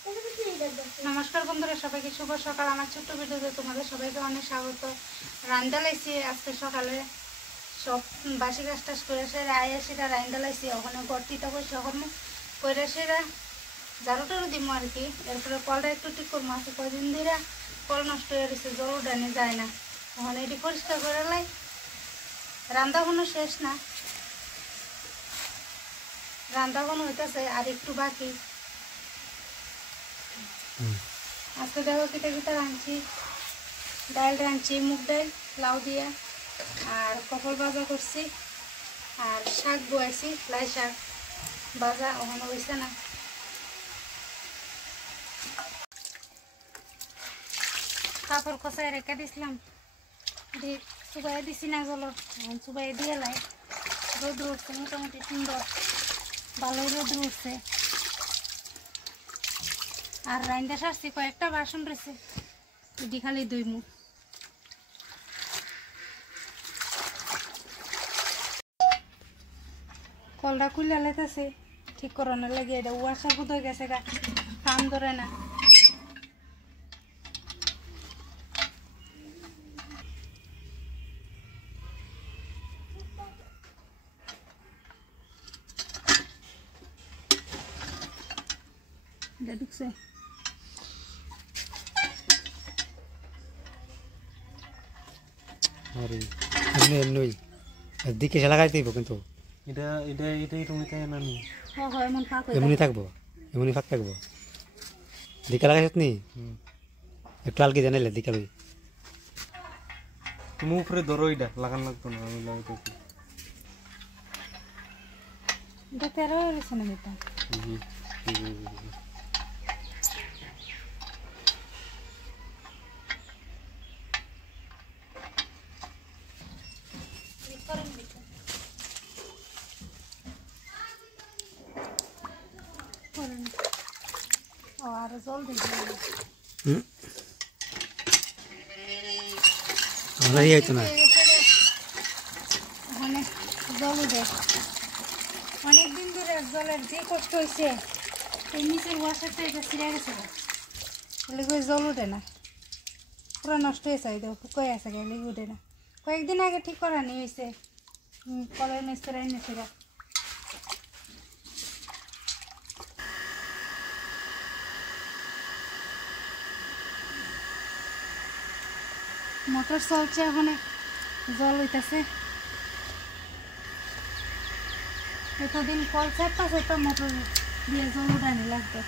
নমস্কার বন্ধুরা, সবাইকে শুভ সকাল। আমার ছোট্ট ভিডিওতে তোমাদের সবাইকে অনেক স্বাগত। রান্না লাইছি আজকে সকালে সব বাসি কাজ টাজ করে সেরা আয়া সেটা রান্না লাইছি। ওখানে গড়টিটা বসে ওখানে করে সেরা ঝাড়ুটারও দিব আর কি। এরপরে কলটা একটু ঠিক করবো। আছে কয়দিন ধরে কল নষ্ট হয়ে গেছে, জল উঠানে যায় না। ওখানে এটি পরিষ্কার করে লাই। রান্না কোনো শেষ না, রান্না কোনো হইতেছে আর একটু বাকি। আজকে দেখো কিটা কিটা রাঁধছি। ডাল রাঁধছি, মুগ ডাল লাউ দিয়ে, আর পটল ভাজা করছি, আর শাক বয়েছি, লাই শাক ভাজা ওখানে হয়েছে না। কাপড় কষায় রেখে দিছিলাম, চুবাই দিছি না জলর, এখন চুবাই দিয়ে লাই। রোদ উঠছে মোটামুটি সুন্দর, ভালোই রোদ উঠছে। আর রাইন্দা সারছি, কয়েকটা বাসন রয়েছে, এটি খালি দুই মুখ। কলটা খুলে লেতেছে ঠিক করানোর লাগে। এটা ওয়াশার বুধ হয়ে গেছে, কাম ধরে না। এটা ঢুকছে আরে এমনি এমনি দিকে লাগাই দিব, কিন্তু এটা এটা এটাই তুমি তাই না নি হয় এমন ফাঁক হয়ে এমনি থাকবো, এমনি ফাঁক থাকবো। দিকে লাগাইছ নি একটু আলকে জানাইলে দিকে লই তুমি উপরে ধরো, এটা লাগান লাগতো না, আমি লাগাইতেছি। এটা 13 হয়েছে না এটা। আর জল দিই আমরা ইয়ে হইতো না। ওখানে জল উঠে অনেকদিন ধরে জলের যে কষ্ট হয়েছে। এই নিচের ওয়াশারটা এটা ছিঁড়ে গেছে, এগুলো জল উঠে না, পুরো নষ্ট হয়েছে। ওই দেখো শুকিয়ে আছে, এগুলো উঠে না। কয়েকদিন আগে ঠিক করানি হয়েছে, কলের মিস্ত্রি এনেছিল। মোটর চলছে, ওখানে জল হইতেছে। এতদিন কল চাপা চাপা মোটর দিয়ে জল উঠানি লাগবে।